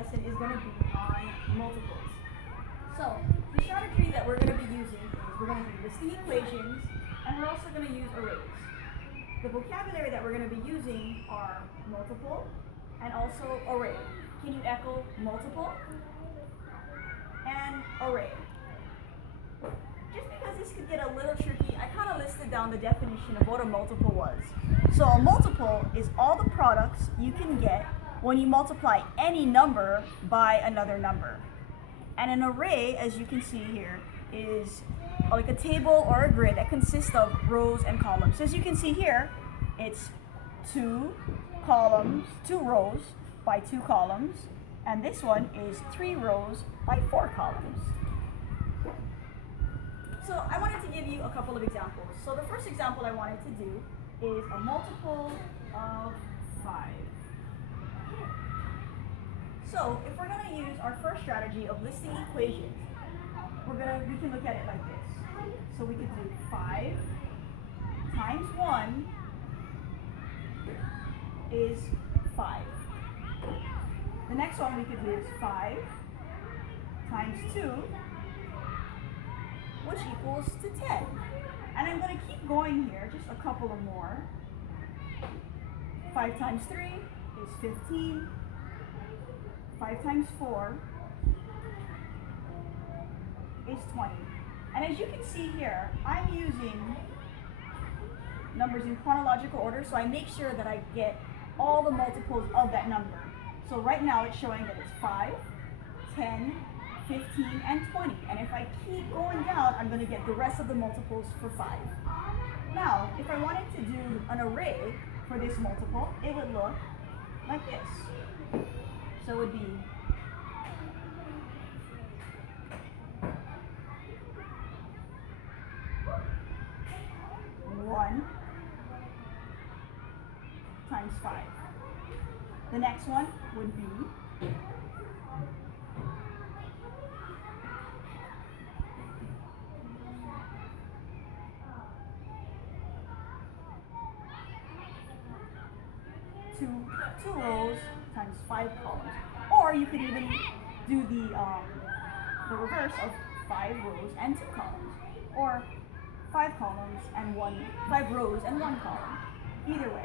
lesson is going to be on multiples. So the strategy that we're going to be using is we're going to be listing equations, and we're also going to use arrays. The vocabulary that we're going to be using are multiple and also array. Can you echo multiple and array? Just because this could get a little tricky, I kind of listed down the definition of what a multiple was. So a multiple is all the products you can get when you multiply any number by another number. And an array, as you can see here, is like a table or a grid that consists of rows and columns. So as you can see here, it's 2 rows by 2 columns, and this one is 3 rows by 4 columns. So I wanted to give you a couple of examples. So the first example I wanted to do is a multiple of 5. So if we're going to use our first strategy of listing equations, we can look at it like this. So we could do 5 times 1 is 5. The next one we could do is 5 times 2, which equals to 10. And I'm going to keep going here, just a couple of more. 5 times 3 is 15. 5 times 4 is 20. And as you can see here, I'm using numbers in chronological order, so I make sure that I get all the multiples of that number. So right now it's showing that it's 5, 10, 15, and 20. And if I keep going down, I'm going to get the rest of the multiples for 5. Now, if I wanted to do an array for this multiple, it would look like this. So it would be 1 times 5. The next one would be 2 rows times 5 columns. Or you could even do the reverse of 5 rows and 2 columns. Or 5 rows and 1 column. Either way.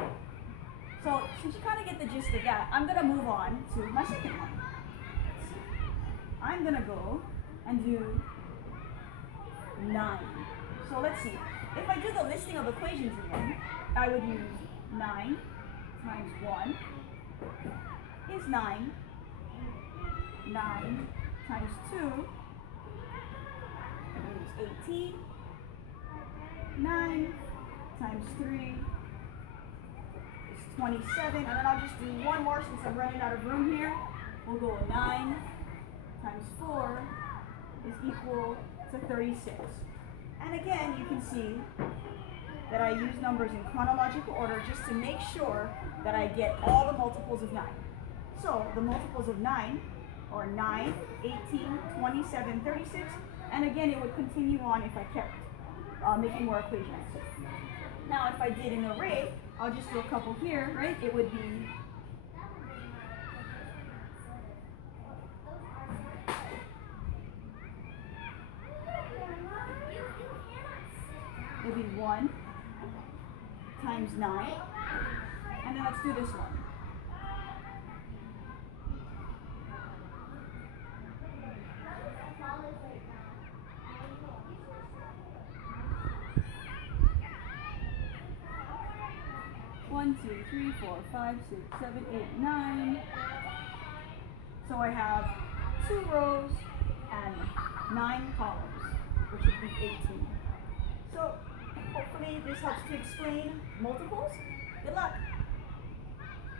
So since you kind of get the gist of that, I'm going to move on to my second one. I'm going to go and do 9. So let's see. If I do the listing of equations again, I would use 9 times 1 is 9. 9 times 2 is 18. 9 times 3 is 27. And then I'll just do one more since I'm running out of room here. We'll go 9 times 4 is equal to 36. And again, you can see that I use numbers in chronological order just to make sure that I get all the multiples of 9. So the multiples of 9 are 9, 18, 27, 36, and again it would continue on if I kept making more equations. Now if I did an array, I'll just do a couple here, right? It would be 1 times 9, and then let's do this one. 1, 2, 3, 4, 5, 6, 7, 8, 9. So I have 2 rows and 9 columns, which would be 18. So hopefully this helps to explain multiples. Good luck.